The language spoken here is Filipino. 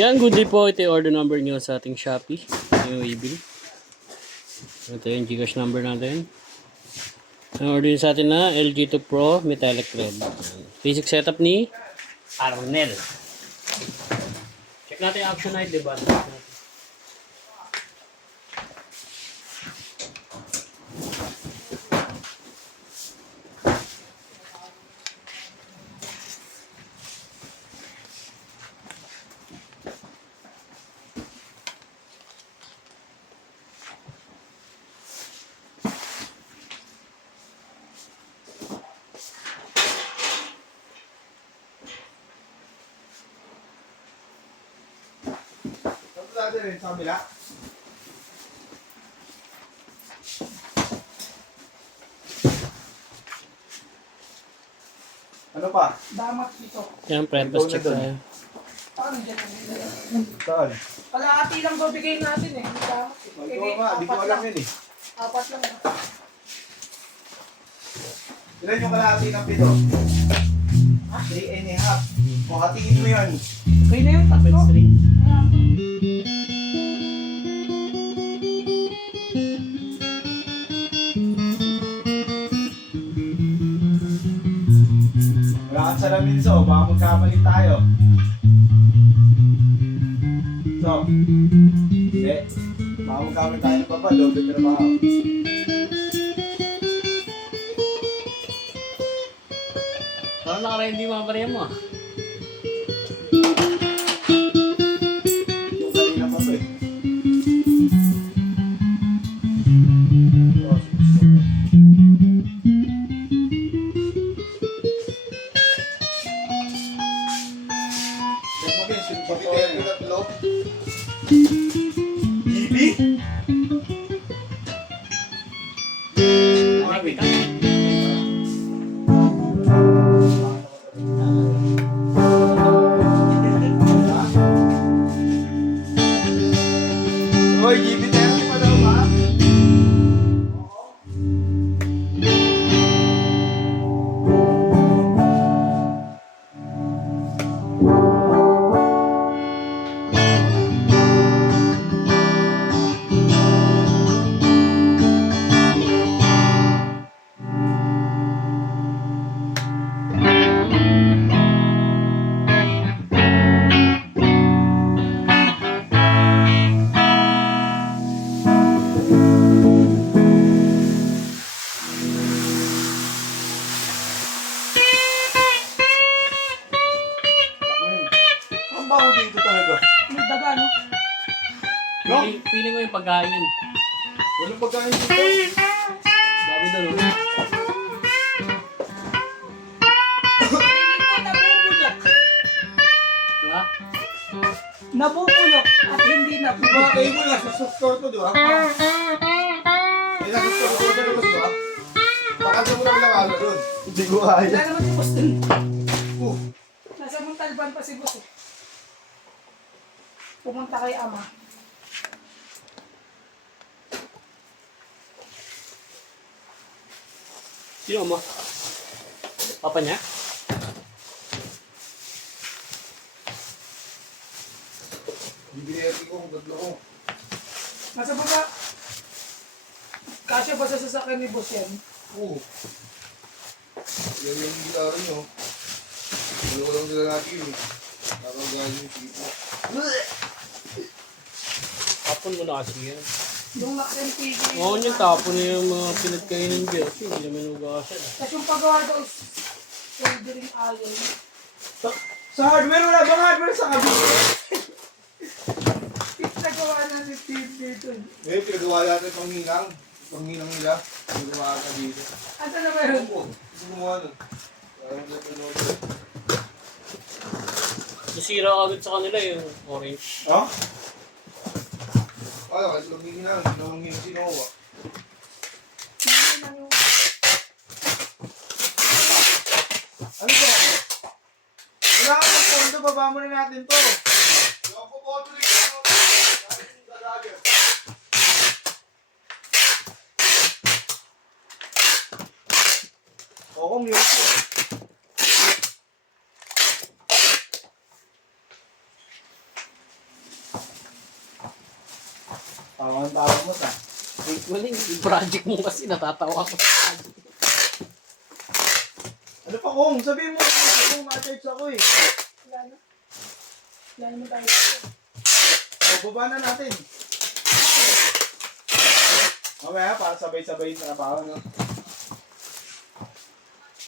Yan, good day po. Ito yung order number nyo sa ating Shopee. Yung Webull. Ito yung Gcash number natin. Ang order sa atin na LG2 Pro Metallic Red. Basic setup ni Arnel. Check natin yung action night, diba? Rin sa kabila. Ano pa? Damat dito. Yan, pre-pass check tayo. Paano dyan? Saan? Kalahati lang ba bigay natin eh. Damat. Ito nga, di ko alam yun eh. Apat lang. Ilan yung kalahati ng pito? 3 and a half. O, hatiin mo yun. Okay na yun, tatlo. Wala kang salamin, so baka magkabalik tayo. So, baka magkabalik tayo ng papa, doble trabaho. Parang naka-ready mga barya mo ah. Yung kanina pa to eh. Bibi? Hoy, Bibi tayo pa daw ba? Ang baho dito talaga. May daga, no? No? Feeling mo yung pagkain yun. Walang pagkain dito. Dami doon, no? Nabubulok. Diba? Nabubulok at hindi Diba, nabubulok. kayo mo nasa store to, di ba? Eh, nasa store to talaga, di ba? Pakanta mo lang lang ano doon. Hindi ko Wala kaya. naman si boss dun. Uh, Nasa Montalban pa si boss eh. Pumunta kay ama. Sino mo? Papa niya? bibili ko kung tatlo ko. Nasa baba. Kasya ba sa sasakyan ni boss yan? Yan yung gilari nyo. Wala ko lang sila natin yun. Parang gano'n yung tipo. Tapon mo na kasi yan. Yung naka-MPG. Oo, yung tapon na yung mga pinagkainin ng Jersey. Hindi naman ugasan. Tapos yung pagawa daw, soldering iron. Sa hardware, wala bang hardware sa kabila? Nagawa na si Steve dito. May pinagawa natin panghinang. Panghinang nila. Pinagawa ka dito. Asa na meron? Oo, hindi gumawa nun. Parang pinagawa. Nasira agad sa kanila yung orange. Ha? Ay, kahit panghinang. Hindi naman yung sinowa. Ano to? Wala ka ng pondo, baba mo na natin to. Wala ko po ito rin. Oo, kung yun po. Tawang-tawa mo ta. Wait mo lang, yung project mo kasi natatawa ko. Ano pa kung? Sabihin mo kung ma-charge ako eh. Wala na. Wala naman tayo. O, baba na natin. Mamaya, para sabay-sabay yung trabaho, no?